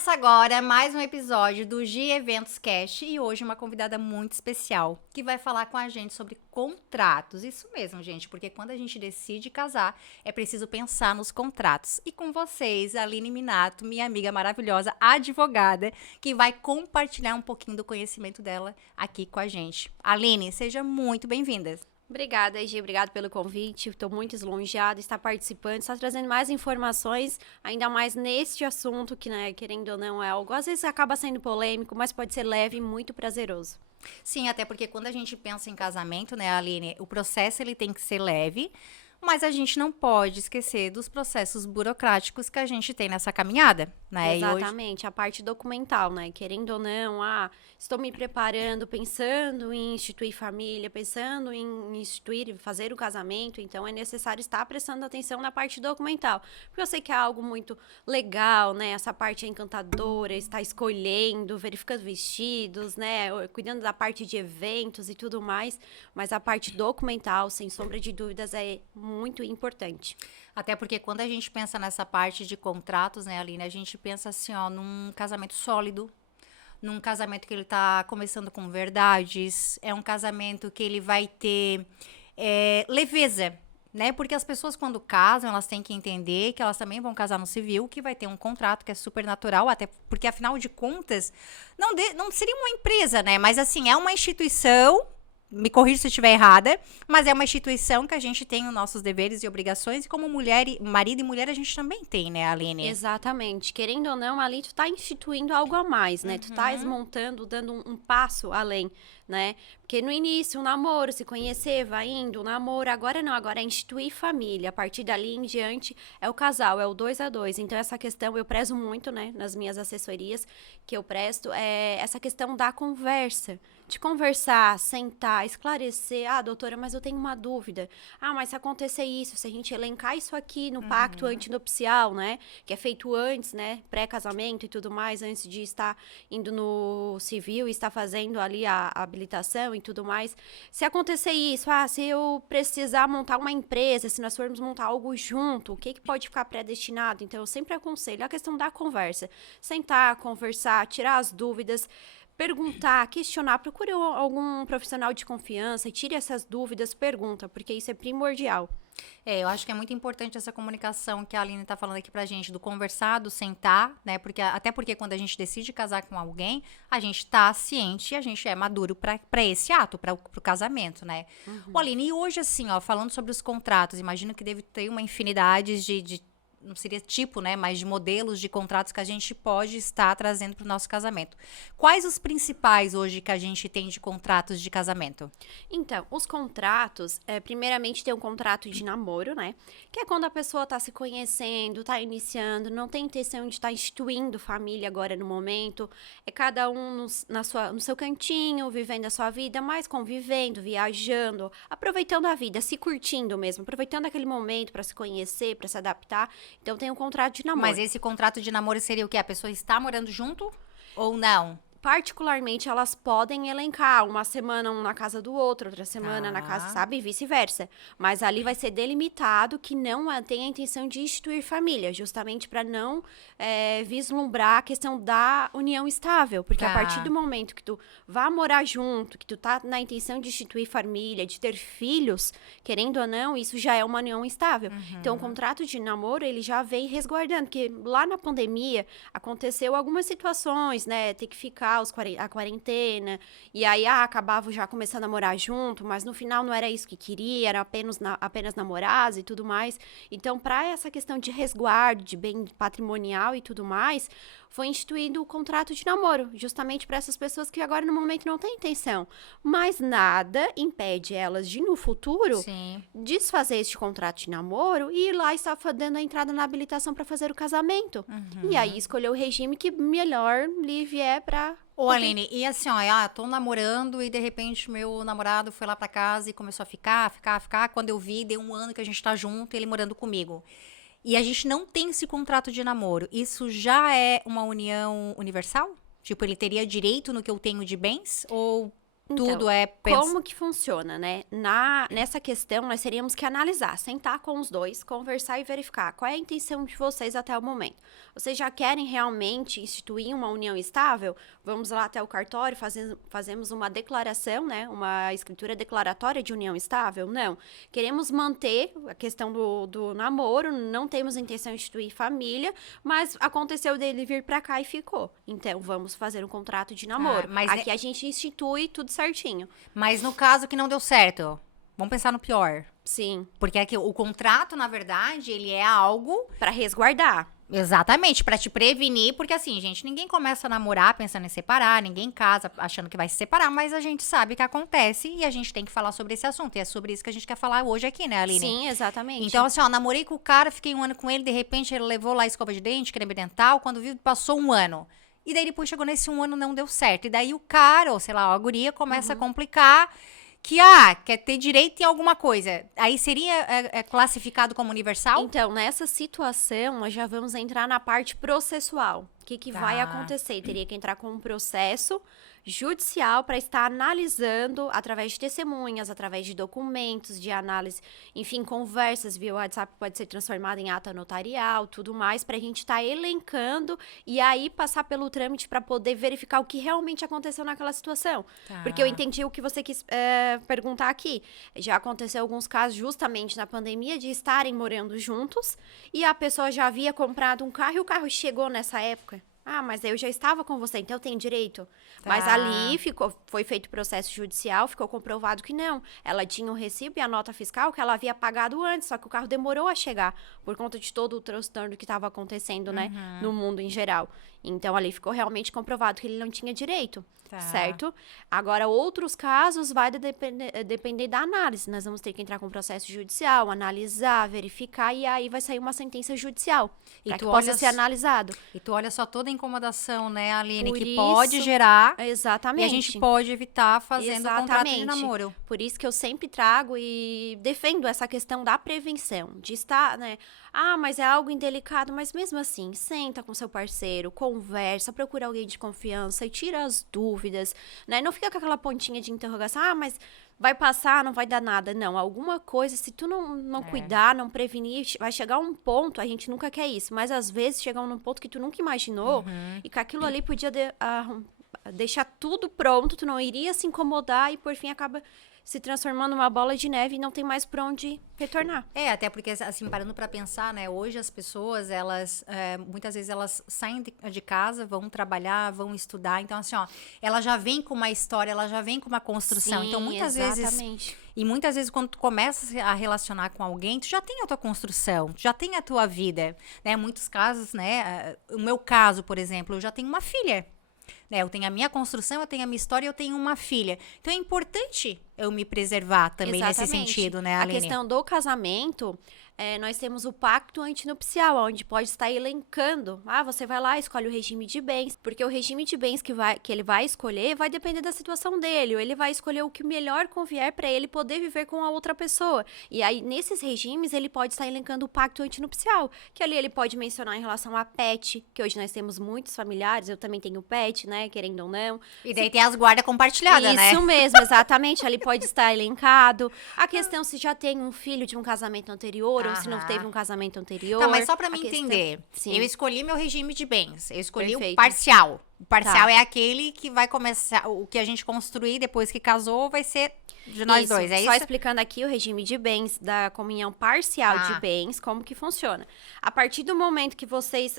Começa agora mais um episódio do G Eventos Cast e hoje uma convidada muito especial que vai falar com a gente sobre contratos. Isso mesmo, gente, porque quando a gente decide casar é preciso pensar nos contratos. E com vocês, Aline Minato, minha amiga maravilhosa, advogada, que vai compartilhar um pouquinho do conhecimento dela aqui com a gente. Aline, seja muito bem-vinda. Obrigada, Gi. Obrigada pelo convite. Estou muito lisonjeada de estar participando, estar trazendo mais informações, ainda mais neste assunto que, né, querendo ou não, é algo, às vezes acaba sendo polêmico, mas pode ser leve e muito prazeroso. Sim, até porque quando a gente pensa em casamento, né, Aline, o processo ele tem que ser leve, mas a gente não pode esquecer dos processos burocráticos que a gente tem nessa caminhada, né? Exatamente, a parte documental, né? Querendo ou não, estou me preparando, pensando em instituir família, pensando em instituir, fazer o casamento, então é necessário estar prestando atenção na parte documental, porque eu sei que é algo muito legal, né? Essa parte é encantadora, estar escolhendo, verificando vestidos, né? Cuidando da parte de eventos e tudo mais, mas a parte documental, sem sombra de dúvidas, é muito importante. Até porque quando a gente pensa nessa parte de contratos, né, Aline, a gente pensa assim, ó, num casamento sólido, num casamento que ele tá começando com verdades, é um casamento que ele vai ter leveza, né? Porque as pessoas quando casam, elas têm que entender que elas também vão casar no civil, que vai ter um contrato que é super natural, até porque afinal de contas, não seria uma empresa, né? Mas assim, é uma instituição. Me corrija se eu estiver errada, mas é uma instituição que a gente tem os nossos deveres e obrigações, e como mulher, marido e mulher, a gente também tem, né, Aline? Exatamente. Querendo ou não, ali tu tá instituindo algo a mais, né? Tu tá desmontando, dando um passo além, né? Porque no início, o namoro, se conhecer, vai indo, o namoro, agora não, agora é instituir família. A partir dali em diante, é o casal, é o 2 a 2. Então, essa questão eu prezo muito, né, nas minhas assessorias que eu presto, é essa questão da conversa. De conversar, sentar, esclarecer. Ah, doutora, mas eu tenho uma dúvida. Ah, mas se acontecer isso, se a gente elencar isso aqui no pacto antinupcial, né? Que é feito antes, né? Pré-casamento e tudo mais, antes de estar indo no civil e estar fazendo ali a habilitação e tudo mais. Se acontecer isso, se eu precisar montar uma empresa, se nós formos montar algo junto, o que pode ficar predestinado? Então, eu sempre aconselho a questão da conversa. Sentar, conversar, tirar as dúvidas, perguntar, questionar, procure algum profissional de confiança e tire essas dúvidas, pergunta, porque isso é primordial. Eu acho que é muito importante essa comunicação que a Aline tá falando aqui pra gente, do conversar, do sentar, né? Até porque quando a gente decide casar com alguém, a gente tá ciente e a gente é maduro pra esse ato, pro casamento, né? Ô, Aline, e hoje, assim, ó, falando sobre os contratos, imagino que deve ter uma infinidade de não seria tipo, né, mas de modelos de contratos que a gente pode estar trazendo para o nosso casamento. Quais os principais hoje que a gente tem de contratos de casamento? Então, os contratos, primeiramente tem um contrato de namoro, né? Que é quando a pessoa tá se conhecendo, tá iniciando, não tem intenção de estar instituindo família agora no momento. É cada um no seu cantinho, vivendo a sua vida, mas convivendo, viajando, aproveitando a vida, se curtindo mesmo, aproveitando aquele momento para se conhecer, para se adaptar. Então, tem um contrato de namoro. Mas esse contrato de namoro seria o quê? A pessoa está morando junto ou não? Particularmente, elas podem elencar uma semana um na casa do outro, outra semana na casa, sabe? E vice-versa. Mas ali vai ser delimitado que não tem a intenção de instituir família, justamente para não vislumbrar a questão da união estável. Porque a partir do momento que tu vá morar junto, que tu tá na intenção de instituir família, de ter filhos, querendo ou não, isso já é uma união estável. Então, o contrato de namoro, ele já vem resguardando, porque lá na pandemia aconteceu algumas situações, né? Ter que ficar a quarentena, e aí acabava já começando a morar junto, mas no final não era isso que queria, era apenas namorados e tudo mais. Então, para essa questão de resguardo, de bem patrimonial e tudo mais, foi instituído o contrato de namoro, justamente para essas pessoas que agora no momento não têm intenção. Mas nada impede elas de, no futuro, desfazer este contrato de namoro e ir lá estar dando a entrada na habilitação para fazer o casamento. E aí escolher o regime que melhor lhe vier para... Ô, Aline, e assim, ó, tô namorando e de repente meu namorado foi lá pra casa e começou a ficar. Quando eu vi, deu um ano que a gente tá junto e ele morando comigo. E a gente não tem esse contrato de namoro. Isso já é uma união universal? Tipo, ele teria direito no que eu tenho de bens? Ou Tudo é Como que funciona, né? Nessa questão, nós teríamos que analisar, sentar com os dois, conversar e verificar qual é a intenção de vocês até o momento. Vocês já querem realmente instituir uma união estável? Vamos lá até o cartório, fazemos uma declaração, né? Uma escritura declaratória de união estável? Não. Queremos manter a questão do namoro, não temos intenção de instituir família, mas aconteceu dele vir pra cá e ficou. Então, vamos fazer um contrato de namoro. mas Aqui a gente institui tudo certinho. Mas no caso que não deu certo, vamos pensar no pior. Sim. Porque aqui, o contrato, na verdade, ele é algo... Pra resguardar. Exatamente, pra te prevenir, porque assim, gente, ninguém começa a namorar pensando em separar, ninguém casa achando que vai se separar, mas a gente sabe que acontece e a gente tem que falar sobre esse assunto. E é sobre isso que a gente quer falar hoje aqui, né, Aline? Sim, exatamente. Então, assim, ó, namorei com o cara, fiquei um ano com ele, de repente ele levou lá escova de dente, creme dental, quando viu, passou um ano. E daí depois chegou nesse um ano, não deu certo. E daí o cara, ou sei lá, a guria começa a complicar que, quer ter direito em alguma coisa. Aí seria classificado como universal? Então, nessa situação, nós já vamos entrar na parte processual. O que vai acontecer? Teria que entrar com um processo judicial para estar analisando através de testemunhas, através de documentos, de análise, enfim, conversas via WhatsApp pode ser transformada em ata notarial, tudo mais, para a gente estar elencando e aí passar pelo trâmite para poder verificar o que realmente aconteceu naquela situação. Porque eu entendi o que você quis perguntar aqui. Já aconteceu alguns casos justamente na pandemia de estarem morando juntos e a pessoa já havia comprado um carro e o carro chegou nessa época. Mas eu já estava com você, então eu tenho direito. Mas ali foi feito processo judicial, ficou comprovado que não. Ela tinha o recibo e a nota fiscal que ela havia pagado antes, só que o carro demorou a chegar por conta de todo o transtorno que estava acontecendo, né, no mundo em geral. Então, ali ficou realmente comprovado que ele não tinha direito, certo? Agora, outros casos vai depender da análise. Nós vamos ter que entrar com processo judicial, analisar, verificar, e aí vai sair uma sentença judicial, para que possa ser analisado. E tu olha só toda a incomodação, né, Aline, que isso, pode gerar. Exatamente. E a gente pode evitar fazendo o contrato de namoro. Por isso que eu sempre trago e defendo essa questão da prevenção, de estar, né? Mas é algo indelicado, mas mesmo assim, senta com seu parceiro, conversa, procura alguém de confiança e tira as dúvidas, né? Não fica com aquela pontinha de interrogação, mas vai passar, não vai dar nada. Não, alguma coisa, se tu não cuidar, não prevenir, vai chegar um ponto, a gente nunca quer isso, mas às vezes chega num ponto que tu nunca imaginou e que aquilo ali podia deixar tudo pronto, tu não iria se incomodar e por fim acaba se transformando numa bola de neve e não tem mais pra onde retornar. Até porque, assim, parando pra pensar, né, hoje as pessoas, elas, muitas vezes elas saem de casa, vão trabalhar, vão estudar, então assim, ó, ela já vem com uma história, ela já vem com uma construção, então muitas vezes, e muitas vezes quando tu começa a relacionar com alguém, tu já tem a tua construção, tu já tem a tua vida, né, muitos casos, né, o meu caso, por exemplo, eu já tenho uma filha, né, eu tenho a minha construção, eu tenho a minha história, eu tenho uma filha. Então é importante eu me preservar também nesse sentido, né, Aline? A questão do casamento, nós temos o pacto antinupcial, onde pode estar elencando. Você vai lá, escolhe o regime de bens, porque o regime de bens que ele vai escolher vai depender da situação dele, ou ele vai escolher o que melhor convier para ele poder viver com a outra pessoa. E aí, nesses regimes, ele pode estar elencando o pacto antinupcial, que ali ele pode mencionar em relação a pet, que hoje nós temos muitos familiares, eu também tenho pet, né, querendo ou não. E daí tem as guardas compartilhadas, né? Isso mesmo, exatamente, ali pode estar elencado. A questão se já tem um filho de um casamento anterior, ou se não teve um casamento anterior. Tá, mas só pra mim entender. Sim. Eu escolhi meu regime de bens. Eu escolhi Perfeito. o parcial. O parcial é aquele que vai começar... O que a gente construir depois que casou vai ser de nós dois, é isso? Só explicando aqui o regime de bens da comunhão parcial de bens, como que funciona. A partir do momento que vocês...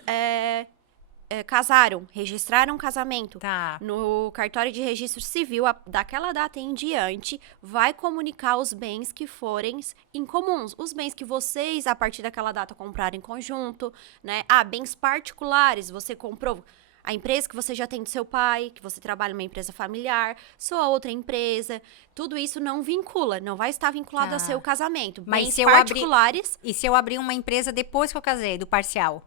casaram, registraram um casamento no cartório de registro civil, daquela data em diante, vai comunicar os bens que forem incomuns. Os bens que vocês, a partir daquela data, compraram em conjunto, né? Bens particulares, você comprou a empresa que você já tem do seu pai, que você trabalha numa empresa familiar, sua outra empresa, tudo isso não vincula, não vai estar vinculado ao seu casamento. Mas bens se particulares... E se eu abrir uma empresa depois que eu casei, do parcial?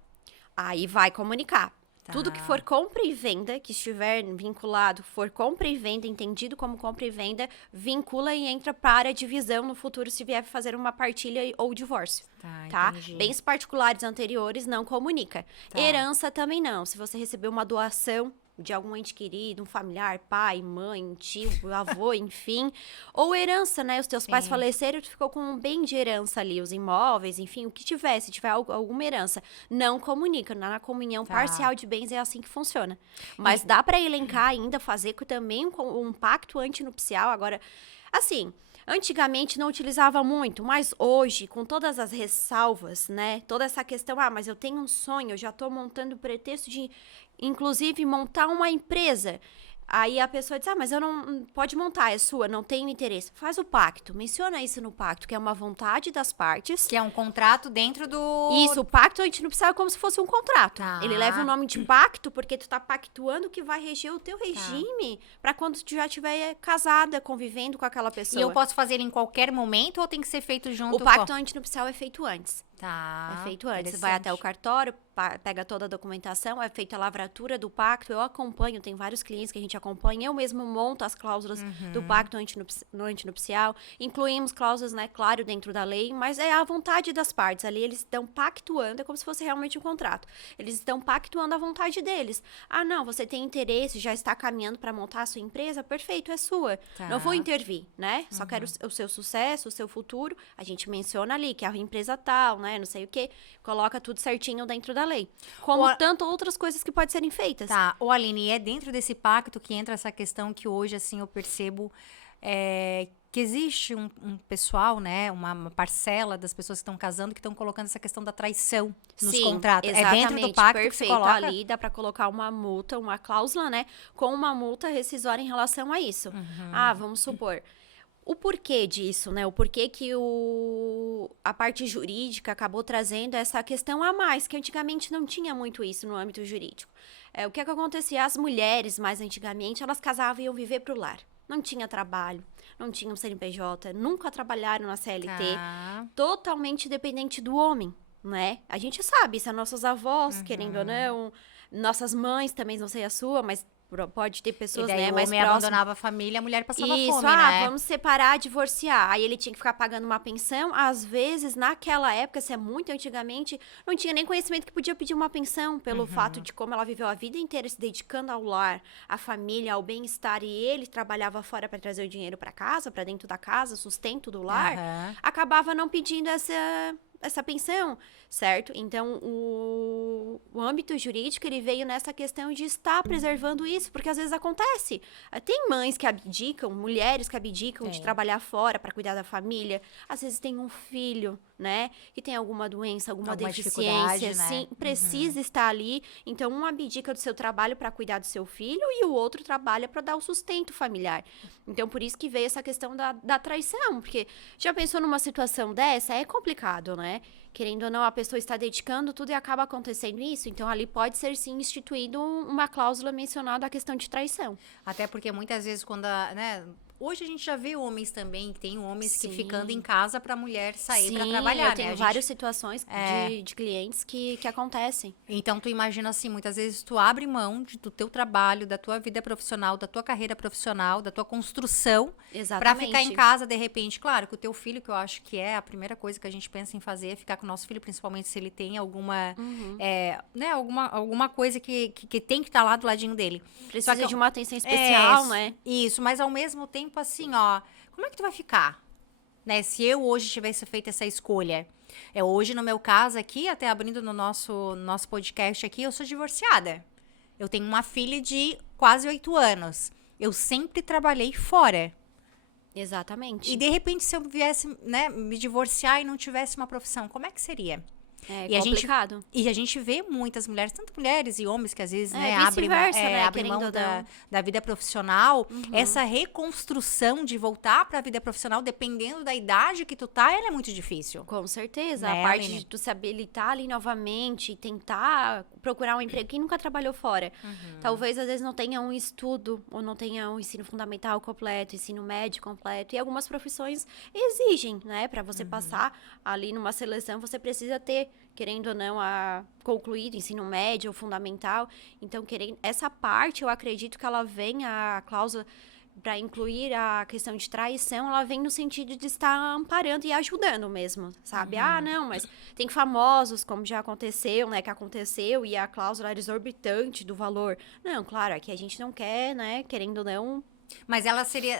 Aí vai comunicar. Tudo que for compra e venda, que estiver vinculado, for compra e venda, entendido como compra e venda, vincula e entra para a divisão no futuro se vier fazer uma partilha ou divórcio. Tá? Bens particulares anteriores não comunica. Herança também não. Se você recebeu uma doação de algum ente querido, um familiar, pai, mãe, tio, avô, enfim. Ou herança, né? Os teus pais faleceram, tu ficou com um bem de herança ali, os imóveis, enfim, o que tiver, se tiver alguma herança. Não comunica, na comunhão parcial de bens é assim que funciona. Mas dá para elencar ainda, fazer também um pacto antinupcial. Agora, assim, antigamente não utilizava muito, mas hoje, com todas as ressalvas, né? Toda essa questão, mas eu tenho um sonho, eu já tô montando o pretexto de, inclusive, montar uma empresa. Aí a pessoa diz, mas eu não... Pode montar, é sua, não tenho interesse. Faz o pacto, menciona isso no pacto, que é uma vontade das partes. Que é um contrato dentro do... Isso, o pacto antinupcial é como se fosse um contrato. Ele leva o nome de pacto, porque tu tá pactuando que vai reger o teu regime pra quando tu já estiver casada, convivendo com aquela pessoa. E eu posso fazer ele em qualquer momento ou tem que ser feito junto O pacto antinupcial é feito antes. Tá. É feito antes. Você vai até o cartório, pega toda a documentação, é feita a lavratura do pacto. Eu acompanho, tem vários clientes que a gente acompanha. Eu mesmo monto as cláusulas do pacto antinupcial. Incluímos cláusulas, né, claro, dentro da lei, mas é a vontade das partes. Ali eles estão pactuando, é como se fosse realmente um contrato. Eles estão pactuando a vontade deles. Não, você tem interesse, já está caminhando para montar a sua empresa, perfeito, é sua. Não vou intervir, né? Só quero o seu sucesso, o seu futuro. A gente menciona ali que é a empresa tal, né? Não sei o quê. Coloca tudo certinho dentro da lei. Como tanto outras coisas que podem serem feitas. Tá. Ô, Aline, é dentro desse pacto que entra essa questão que hoje, assim, eu percebo que existe um pessoal, né? Uma parcela das pessoas que estão casando que estão colocando essa questão da traição nos contratos. Exatamente, é dentro do pacto perfeito. Que se coloca? Ali dá para colocar uma multa, uma cláusula, né? Com uma multa rescisória em relação a isso. Vamos supor... O porquê disso, né? O porquê que a parte jurídica acabou trazendo essa questão a mais, que antigamente não tinha muito isso no âmbito jurídico. O que acontecia? As mulheres, mais antigamente, elas casavam e iam viver pro lar. Não tinha trabalho, não tinham CNPJ, nunca trabalharam na CLT, totalmente dependente do homem, né? A gente sabe, se as nossas avós, querendo ou não, nossas mães também, não sei a sua, mas... Pode ter pessoas, e daí né, o mais homem próximas. abandonava a família, a mulher passava Isso, fome, né? Vamos separar, divorciar. Aí ele tinha que ficar pagando uma pensão. Às vezes, naquela época, se é muito antigamente, não tinha nem conhecimento que podia pedir uma pensão pelo fato de como ela viveu a vida inteira se dedicando ao lar, à família, ao bem-estar. E ele trabalhava fora para trazer o dinheiro para casa, para dentro da casa, sustento do lar. Acabava não pedindo essa pensão, certo? Então, o âmbito jurídico, ele veio nessa questão de estar preservando isso, porque às vezes acontece. Tem mães que abdicam, mulheres que abdicam de trabalhar fora para cuidar da família. Às vezes tem um filho, né, que tem alguma doença, alguma deficiência, né? Sim, precisa estar ali. Então, um abdica do seu trabalho para cuidar do seu filho e o outro trabalha para dar o sustento familiar. Então, por isso que veio essa questão da traição, porque já pensou numa situação dessa? É complicado, né? Querendo ou não, a pessoa está dedicando tudo e acaba acontecendo isso. Então, ali pode ser, sim, instituído uma cláusula mencionada a questão de traição. Até porque muitas vezes quando, né... Hoje a gente já vê homens também, tem homens que Sim. ficando em casa pra mulher sair Sim, pra trabalhar, eu tenho né? várias situações de clientes que acontecem. Então, tu imagina assim, muitas vezes tu abre mão do teu trabalho, da tua vida profissional, da tua carreira profissional, da tua construção, pra ficar em casa, de repente. Claro que o teu filho, que eu acho que é a primeira coisa que a gente pensa em fazer, é ficar com o nosso filho, principalmente se ele tem alguma, né, alguma coisa que tem que estar lá do ladinho dele. Precisa de uma atenção especial, né? Isso, mas ao mesmo tempo, assim, ó, como é que tu vai ficar? Né, se eu hoje tivesse feito essa escolha. Hoje, no meu caso aqui, até abrindo no nosso podcast aqui, eu sou divorciada. Eu tenho uma filha de quase 8 anos. Eu sempre trabalhei fora. Exatamente. E, de repente, se eu viesse, né, me divorciar e não tivesse uma profissão, como é que seria? É complicado. E a gente vê muitas mulheres, tanto mulheres e homens que às vezes abrem mão da vida profissional. Essa reconstrução de voltar para a vida profissional, dependendo da idade que tu tá, ela é muito difícil. Com certeza. Né, a parte Aline? de tu se habilitar ali novamente e tentar procurar um emprego. Quem nunca trabalhou fora? Talvez, às vezes, não tenha um estudo ou não tenha um ensino fundamental completo, ensino médio completo. E algumas profissões exigem, né? Para você passar ali numa seleção, você precisa ter, querendo ou não, concluído ensino médio ou fundamental. Então, essa parte, eu acredito que ela vem, a cláusula para incluir a questão de traição, ela vem no sentido de estar amparando e ajudando mesmo, sabe? Ah, não, mas tem famosos, como já aconteceu, né? Que aconteceu e a cláusula era exorbitante do valor. Não, claro, aqui a gente não quer, né? Querendo ou não. Mas ela seria,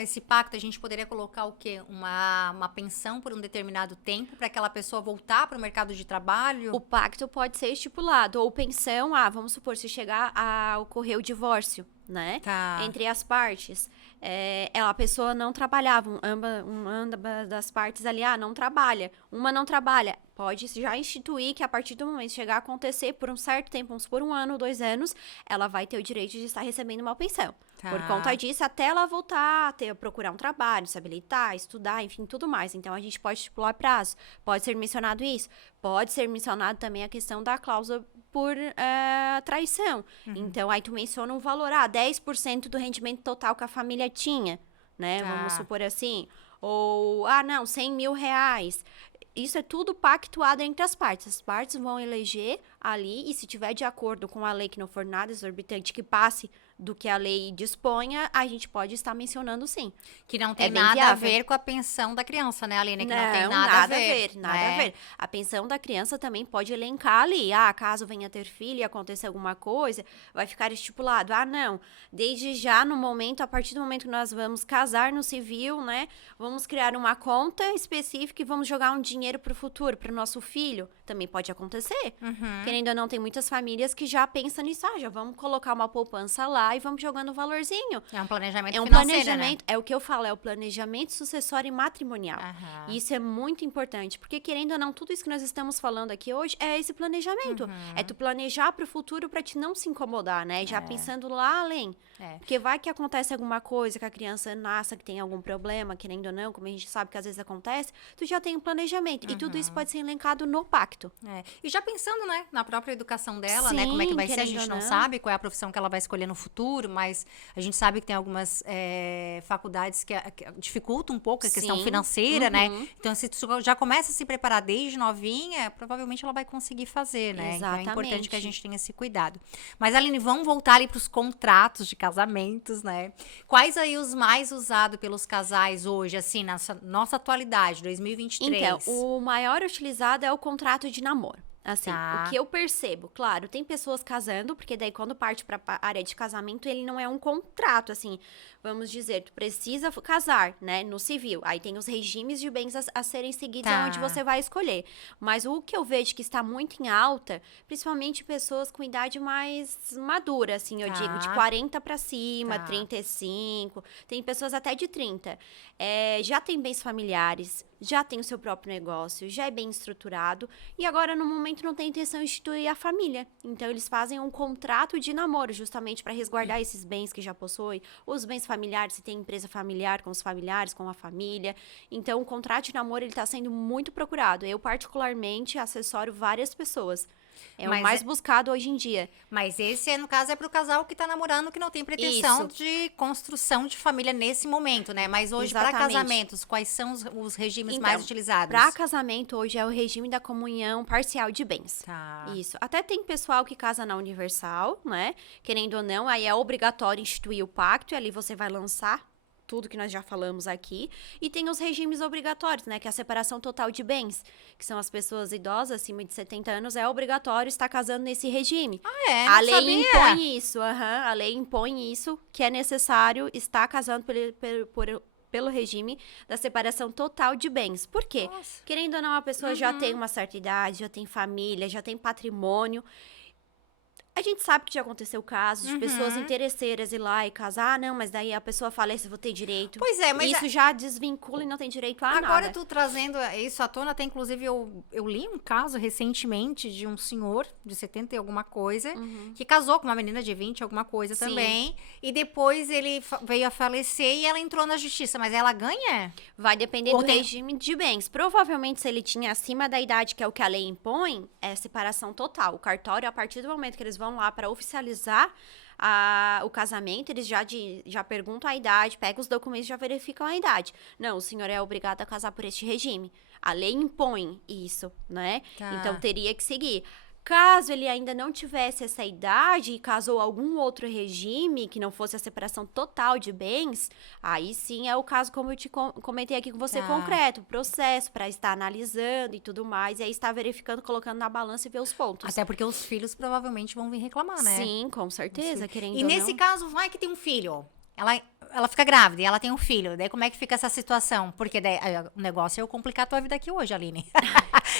esse pacto, a gente poderia colocar o quê? Uma pensão por um determinado tempo para aquela pessoa voltar para o mercado de trabalho? O pacto pode ser estipulado, ou pensão, vamos supor, se chegar a ocorrer o divórcio, né? Tá. Entre as partes. A pessoa não trabalhava, ambas das partes ali, não trabalha. Uma não trabalha. Pode já instituir que a partir do momento que chegar a acontecer por um certo tempo, vamos por 1 ano, 2 anos, ela vai ter o direito de estar recebendo uma pensão. Tá. Por conta disso, até ela voltar procurar um trabalho, se habilitar, estudar, enfim, tudo mais. Então, a gente pode estipular prazo. Pode ser mencionado isso. Pode ser mencionado também a questão da cláusula por traição. Então, aí tu menciona um valor, 10% do rendimento total que a família tinha, né? Tá. Vamos supor assim. Ou, não, 100 mil reais. Isso é tudo pactuado entre as partes. As partes vão eleger ali, e se tiver de acordo com a lei, que não for nada exorbitante, que passe do que a lei disponha, a gente pode estar mencionando sim. Que não tem bem nada a viável. ver com a pensão da criança, né, Aline? Que não tem Não, nada a ver. nada né? a ver. A pensão da criança também pode elencar ali. Caso venha ter filho e aconteça alguma coisa, vai ficar estipulado. Não, desde já no momento, a partir do momento que nós vamos casar no civil, né, vamos criar uma conta específica e vamos jogar um dinheiro para o futuro, para o nosso filho. Também pode acontecer. Querendo ou não, tem muitas famílias que já pensam nisso. Já vamos colocar uma poupança lá e vamos jogando um valorzinho. É um planejamento É um financeiro, planejamento, né? é o que eu falo, é o planejamento sucessório e matrimonial. Aham. E isso é muito importante, porque querendo ou não, tudo isso que nós estamos falando aqui hoje é esse planejamento. É tu planejar para o futuro para te não se incomodar, né? Já pensando lá além. Porque vai que acontece alguma coisa, que a criança nasça, que tem algum problema, querendo ou não, como a gente sabe que às vezes acontece, tu já tem um planejamento. E tudo isso pode ser elencado no pacto. E já pensando, né, na própria educação dela, Sim, né, como é que vai ser, a querendo gente ou não não. sabe qual é a profissão que ela vai escolher no futuro, mas a gente sabe que tem algumas faculdades que dificultam um pouco a questão Sim, financeira, né? Então, se tu já começa a se preparar desde novinha, provavelmente ela vai conseguir fazer, né? Então, é importante Exatamente. que a gente tenha esse cuidado. Mas, Aline, vamos voltar ali para os contratos de casamentos, né? Quais aí os mais usados pelos casais hoje, assim, na nossa atualidade, 2023? Então, o maior utilizado é o contrato de namoro. Assim, Tá. o que eu percebo, claro, tem pessoas casando, porque daí quando parte para a área de casamento, ele não é um contrato, assim, vamos dizer, tu precisa casar, né, no civil. Aí tem os regimes de bens a serem seguidos, Tá. onde você vai escolher. Mas o que eu vejo que está muito em alta, principalmente pessoas com idade mais madura, assim, eu Tá. digo, de 40 para cima, Tá. 35, tem pessoas até de 30. Já tem bens familiares, já tem o seu próprio negócio, já é bem estruturado, e agora no momento não tem intenção de instituir a família. Então eles fazem um contrato de namoro, justamente para resguardar esses bens que já possuem, os bens familiares, se tem empresa familiar, com os familiares, com a família. Então o contrato de namoro ele está sendo muito procurado. Eu particularmente assessoro várias pessoas. É Mas o mais buscado hoje em dia. Mas esse, no caso, é pro casal que tá namorando, que não tem pretensão Isso. de construção de família nesse momento, né? Mas hoje, para Exatamente. casamentos, quais são os regimes Então, mais utilizados? Para casamento, hoje é o regime da comunhão parcial de bens. Tá. Isso. Até tem pessoal que casa na universal, né? Querendo ou não, aí é obrigatório instituir o pacto e ali você vai lançar tudo que nós já falamos aqui. E tem os regimes obrigatórios, né? Que é a separação total de bens, que são as pessoas idosas acima de 70 anos, é obrigatório estar casando nesse regime. Não A lei sabia. impõe isso, a lei impõe isso, que é necessário estar casando pelo regime da separação total de bens. Por quê? Nossa. Querendo ou não, a pessoa já tem uma certa idade, já tem família, já tem patrimônio. A gente sabe que já aconteceu casos de pessoas interesseiras ir lá e casar. Não, mas daí a pessoa falece, vou ter direito. Pois é, mas isso já desvincula e não tem direito a agora nada. tu trazendo isso à tona, até inclusive eu li um caso recentemente de um senhor de 70 e alguma coisa, que casou com uma menina de 20 alguma coisa Sim. também, e depois ele veio a falecer e ela entrou na justiça, mas ela ganha? Vai depender Ou do tem- regime de bens. Provavelmente, se ele tinha acima da idade, que é o que a lei impõe, é separação total. O cartório, a partir do momento que eles vão lá para oficializar o casamento, eles já perguntam a idade, pegam os documentos e já verificam a idade. Não, o senhor é obrigado a casar por este regime. A lei impõe isso, né? Tá. Então, teria que seguir. Caso ele ainda não tivesse essa idade e casou algum outro regime que não fosse a separação total de bens, aí sim é o caso, como eu te comentei aqui com você, concreto, processo para estar analisando e tudo mais, e aí estar verificando, colocando na balança e ver os pontos. Até porque os filhos provavelmente vão vir reclamar, né? Sim, com certeza, querendo ou E nesse não. caso, vai que tem um filho. Ela fica grávida e ela tem um filho. Daí como é que fica essa situação? Porque daí, o negócio é eu complicar a tua vida aqui hoje, Aline.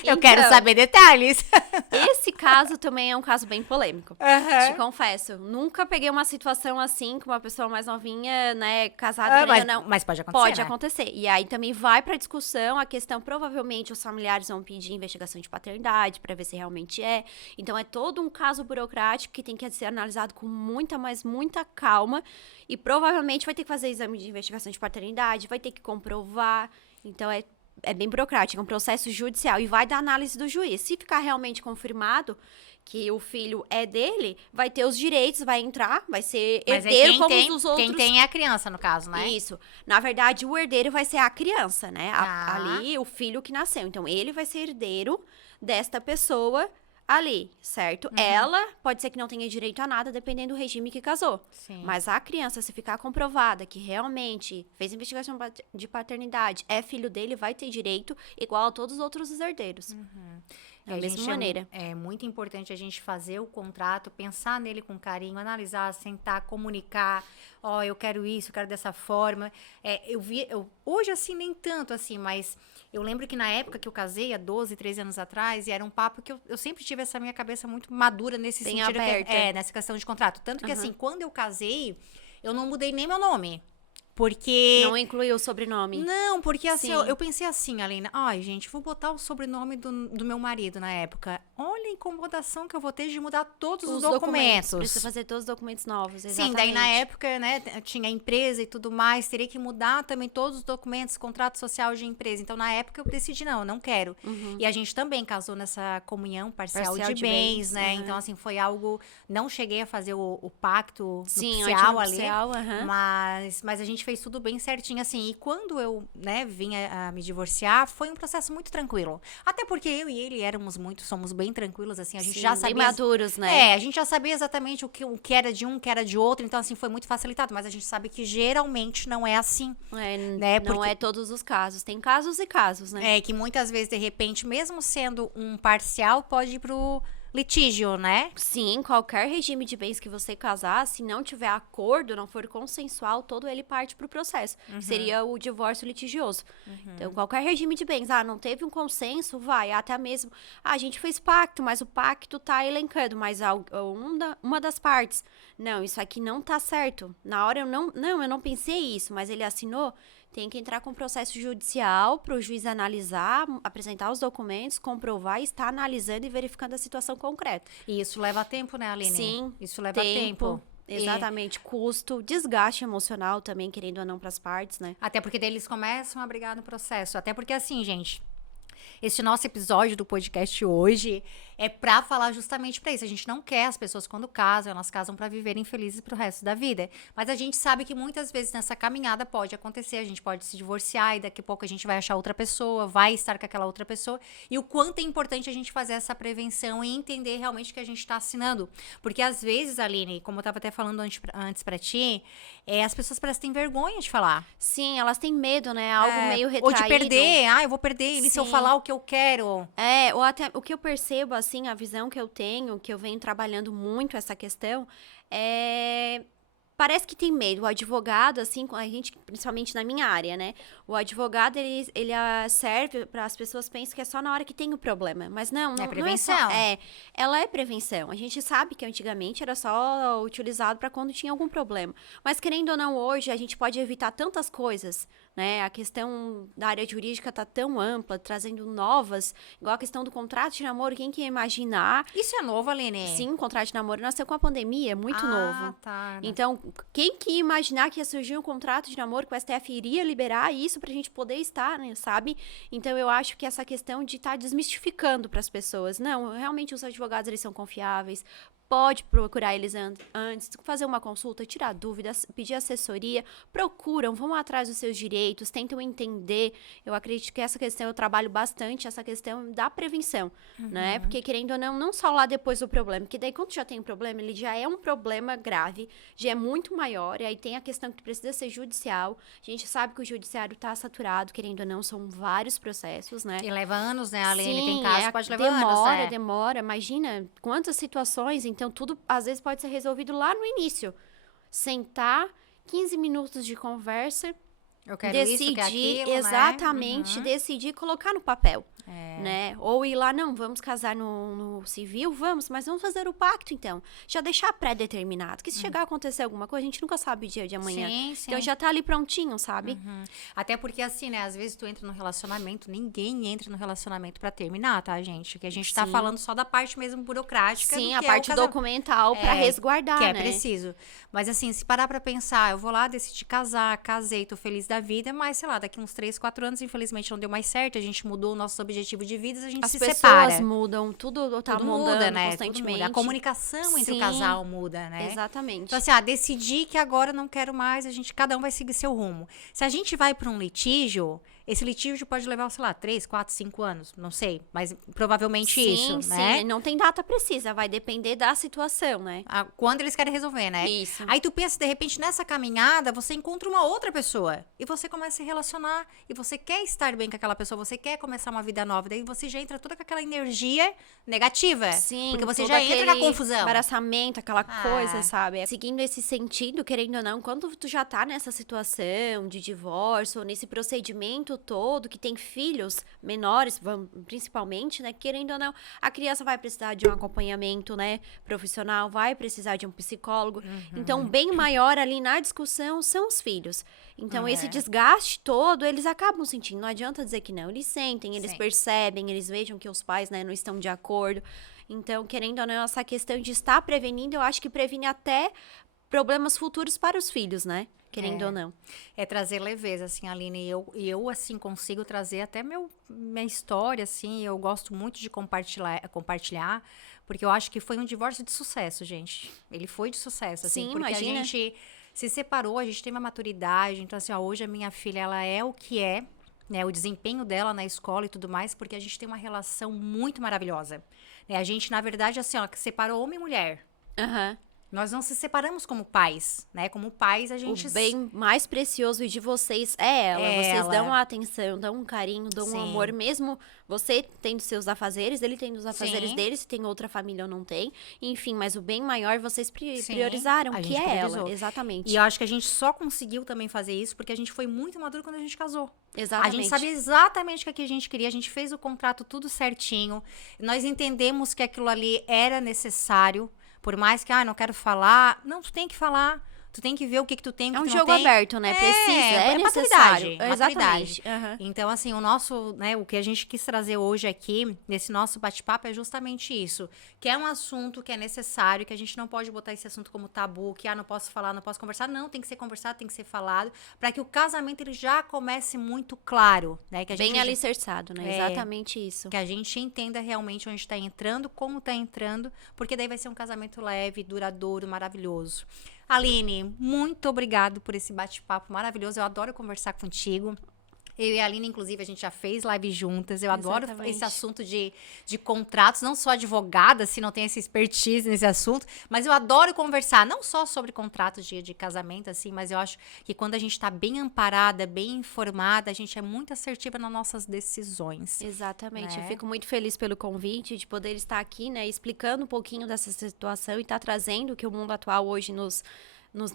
Eu quero Então, saber detalhes. Esse caso também é um caso bem polêmico. Uhum. Te confesso, nunca peguei uma situação assim com uma pessoa mais novinha, né, casada, Mas pode acontecer, Pode né? acontecer. E aí também vai pra discussão a questão, provavelmente os familiares vão pedir investigação de paternidade pra ver se realmente é. Então é todo um caso burocrático que tem que ser analisado com muita, mas muita calma. E provavelmente vai ter que fazer exame de investigação de paternidade, vai ter que comprovar. Então é bem burocrático, é um processo judicial e vai da análise do juiz. Se ficar realmente confirmado que o filho é dele, vai ter os direitos, vai entrar, vai ser Mas aí herdeiro como os outros. quem tem é a criança, no caso, né? Isso. Na verdade, o herdeiro vai ser a criança, né? Tá. Ali, o filho que nasceu. Então, ele vai ser herdeiro desta pessoa ali, certo? Ela pode ser que não tenha direito a nada, dependendo do regime que casou. Sim. Mas a criança, se ficar comprovada que realmente fez investigação de paternidade, é filho dele, vai ter direito igual a todos os outros herdeiros. Da mesma maneira. É muito importante a gente fazer o contrato, pensar nele com carinho, analisar, sentar, comunicar. Ó, eu quero isso, eu quero dessa forma. Hoje, assim, nem tanto, assim, mas eu lembro que na época que eu casei, há 12, 13 anos atrás, e era um papo que eu sempre tive essa minha cabeça muito madura nesse Bem sentido. aberta. Nessa questão de contrato. Tanto que, assim, quando eu casei, eu não mudei nem meu nome. Porque... Não incluiu o sobrenome. Não, porque assim, Sim. eu pensei assim, Aline, ai, gente, vou botar o sobrenome do meu marido na época. Olha a incomodação que eu vou ter de mudar todos os documentos. Precisa fazer todos os documentos novos, exatamente. Sim, daí na época, né, tinha empresa e tudo mais, teria que mudar também todos os documentos, contrato social de empresa. Então, na época, eu decidi, não, eu não quero. E a gente também casou nessa comunhão parcial de bens, né? Então, assim, foi algo... Não cheguei a fazer o pacto nupcial ali, mas a gente fez tudo bem certinho, assim. E quando eu, né, vim a me divorciar, foi um processo muito tranquilo. Até porque eu e ele somos bem tranquilos, assim. A gente já sabia... Bem maduros, né? a gente já sabia exatamente o que era de um, o que era de outro. Então, assim, foi muito facilitado. Mas a gente sabe que geralmente não é assim. Né? Não é todos os casos. Tem casos e casos, né? É que muitas vezes, de repente, mesmo sendo um parcial, pode ir pro litígio, né? Sim, qualquer regime de bens que você casar, se não tiver acordo, não for consensual, todo ele parte pro processo. Seria o divórcio litigioso. Então, qualquer regime de bens, não teve um consenso, vai, até mesmo, a gente fez pacto, mas o pacto tá elencando, mas uma das partes, não, isso aqui não tá certo. Na hora eu não pensei isso, mas ele assinou, tem que entrar com processo judicial para o juiz analisar, apresentar os documentos, comprovar e estar analisando e verificando a situação concreta. E isso leva tempo, né, Aline? Sim. Isso leva tempo. Exatamente. Custo, desgaste emocional também, querendo ou não, para as partes, né? Até porque daí eles começam a brigar no processo. Até porque, assim, gente... Esse nosso episódio do podcast hoje é pra falar justamente pra isso. A gente não quer as pessoas quando casam, elas casam pra viverem felizes pro resto da vida. Mas a gente sabe que muitas vezes nessa caminhada pode acontecer, a gente pode se divorciar e daqui a pouco a gente vai achar outra pessoa, vai estar com aquela outra pessoa. E o quanto é importante a gente fazer essa prevenção e entender realmente o que a gente tá assinando. Porque às vezes, Aline, como eu tava até falando antes pra ti, as pessoas parecem que têm vergonha de falar. Sim, elas têm medo, né? Algo meio retraído. Ou de perder. Eu vou perder ele se eu falar o que eu quero. Ou até o que eu percebo, assim, a visão que eu tenho, que eu venho trabalhando muito essa questão, parece que tem medo. O advogado, assim, a gente, principalmente na minha área, né? O advogado, ele serve para as pessoas pensam que é só na hora que tem o problema. Mas não é prevenção. Não é só, ela é prevenção. A gente sabe que antigamente era só utilizado para quando tinha algum problema. Mas querendo ou não, hoje a gente pode evitar tantas coisas, né? A questão da área jurídica tá tão ampla, trazendo novas, igual a questão do contrato de namoro, quem que ia imaginar? Isso é novo, Aline? Sim, o contrato de namoro nasceu com a pandemia, é muito novo. Tá. Então, quem que ia imaginar que ia surgir um contrato de namoro que o STF iria liberar isso pra gente poder estar, né, sabe? Então, eu acho que essa questão de estar desmistificando para as pessoas. Não, realmente os advogados, eles são confiáveis, pode procurar eles antes, fazer uma consulta, tirar dúvidas, pedir assessoria, procuram, vão atrás dos seus direitos, tentam entender. Eu acredito que essa questão, eu trabalho bastante, essa questão da prevenção, né? Porque, querendo ou não só lá depois do problema, porque daí quando já tem um problema, ele já é um problema grave, já é muito maior, e aí tem a questão que precisa ser judicial. A gente sabe que o judiciário tá saturado, querendo ou não, são vários processos, né? E leva anos, né, Aline? Sim, Tem casos que pode levar anos, demora. Imagina quantas situações. Então, tudo, às vezes, pode ser resolvido lá no início. Sentar, 15 minutos de conversa, Eu quero decidir, isso, quero aquilo, exatamente, né? decidir e colocar no papel, né? Ou ir lá, não, vamos casar no civil, vamos, mas vamos fazer o pacto, então. Já deixar pré-determinado, que se chegar a acontecer alguma coisa, a gente nunca sabe o dia de amanhã. Sim, sim. Então, já tá ali prontinho, sabe? Até porque, assim, né, às vezes tu entra no relacionamento, ninguém entra no relacionamento pra terminar, tá, gente? Que a gente tá Sim. falando só da parte mesmo burocrática. Sim, do a que parte é o casamento. documental pra resguardar, Que é né? preciso. Mas assim, se parar pra pensar, eu vou lá, decidi casar, casei, tô feliz da vida, mas sei lá, daqui uns 3, 4 anos, infelizmente não deu mais certo, a gente mudou o nosso objetivo de vida, a gente As se pessoas separa. mudam, tudo tá Tudo mudando muda, né? Tudo constantemente. muda. A comunicação entre o Sim. casal muda, né? Exatamente. Então, assim, decidi que agora não quero mais, cada um vai seguir seu rumo. Se a gente vai para um litígio, esse litígio pode levar, sei lá, 3, 4, 5 anos, não sei, mas provavelmente isso, né? Sim, não tem data precisa, vai depender da situação, né? Quando eles querem resolver, né? Isso. Aí tu pensa, de repente, nessa caminhada, você encontra uma outra pessoa e você começa a se relacionar e você quer estar bem com aquela pessoa, você quer começar uma vida nova, daí você já entra toda com aquela energia negativa. Sim, porque você todo já entra aquele na confusão. embaraçamento, aquela coisa, sabe? Seguindo esse sentido, querendo ou não, quando tu já tá nessa situação de divórcio, ou nesse procedimento todo, que tem filhos menores, principalmente, né? Querendo ou não, a criança vai precisar de um acompanhamento, né? Profissional, vai precisar de um psicólogo. Então, bem maior ali na discussão são os filhos. Então, esse desgaste todo, eles acabam sentindo. Não adianta dizer que não. Eles sentem, eles percebem, eles vejam que os pais, né, não estão de acordo. Então, querendo ou não, essa questão de estar prevenindo, eu acho que previne até problemas futuros para os filhos, né? Querendo ou não. É trazer leveza, assim, Aline. E eu, assim, consigo trazer até minha história, assim. Eu gosto muito de compartilhar, porque eu acho que foi um divórcio de sucesso, gente. Ele foi de sucesso, assim. Sim, porque imagina. a gente se separou, a gente teve uma maturidade. Então, assim, ó, hoje a minha filha, ela é o que é, né? O desempenho dela na escola e tudo mais, porque a gente tem uma relação muito maravilhosa. Né? A gente, na verdade, assim, ó, que separou homem e mulher. Aham. Nós não se separamos como pais, né? Como pais, a gente... O bem mais precioso de vocês é ela. É Vocês ela. dão a atenção, dão um carinho, dão um Sim. amor. Mesmo você tendo seus afazeres, ele tendo os afazeres Sim. dele, se tem outra família ou não tem. Enfim, mas o bem maior vocês Sim, priorizaram, a que gente é priorizou. ela. Exatamente. E eu acho que a gente só conseguiu também fazer isso porque a gente foi muito maduro quando a gente casou. Exatamente. A gente sabia exatamente o que a gente queria, a gente fez o contrato tudo certinho. Nós entendemos que aquilo ali era necessário. Por mais que, não quero falar. Não, tu tem que falar. Tu tem que ver o que tu tem, o que É um tu não jogo tem. aberto, né? Precisa, é necessário. Maturidade. Exatamente. Aham. Então, assim, o nosso, né, o que a gente quis trazer hoje aqui, nesse nosso bate-papo, é justamente isso. Que é um assunto que é necessário, que a gente não pode botar esse assunto como tabu, que, não posso falar, não posso conversar. Não, tem que ser conversado, tem que ser falado, para que o casamento, ele já comece muito claro, né? Que a gente Bem alicerçado, né? Exatamente isso. que a gente entenda realmente onde está entrando, como está entrando, porque daí vai ser um casamento leve, duradouro, maravilhoso. Aline, muito obrigado por esse bate-papo maravilhoso. Eu adoro conversar contigo. Eu e a Aline, inclusive, a gente já fez live juntas. Eu adoro Exatamente. esse assunto de contratos. Não sou advogada, se não tenho essa expertise nesse assunto. Mas eu adoro conversar, não só sobre contratos de casamento, assim, mas eu acho que quando a gente está bem amparada, bem informada, a gente é muito assertiva nas nossas decisões. Exatamente. Né? Eu fico muito feliz pelo convite de poder estar aqui, né? Explicando um pouquinho dessa situação e estar trazendo o que o mundo atual hoje nos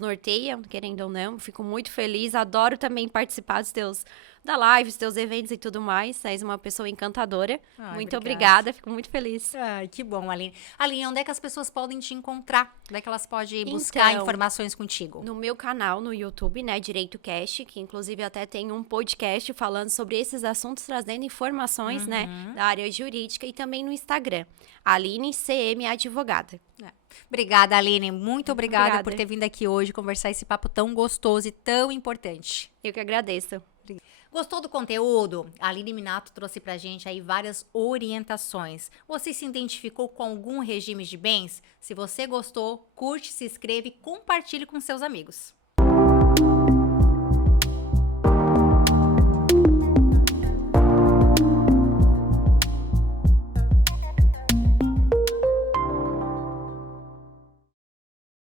norteia, querendo ou não. Fico muito feliz. Adoro também participar da live, dos teus eventos e tudo mais. És uma pessoa encantadora. Muito obrigada. Fico muito feliz. Ai, que bom, Aline. Aline, onde é que as pessoas podem te encontrar? Onde é que elas podem buscar informações contigo? No meu canal no YouTube, né, Direito Cast, que inclusive até tem um podcast falando sobre esses assuntos, trazendo informações, né, da área jurídica, e também no Instagram, Aline CM Advogada. Obrigada, Aline. Muito obrigada por Obrigada. ter vindo aqui hoje conversar esse papo tão gostoso e tão importante. Eu que agradeço. Gostou do conteúdo? A Aline Minato trouxe pra gente aí várias orientações. Você se identificou com algum regime de bens? Se você gostou, curte, se inscreve e compartilhe com seus amigos.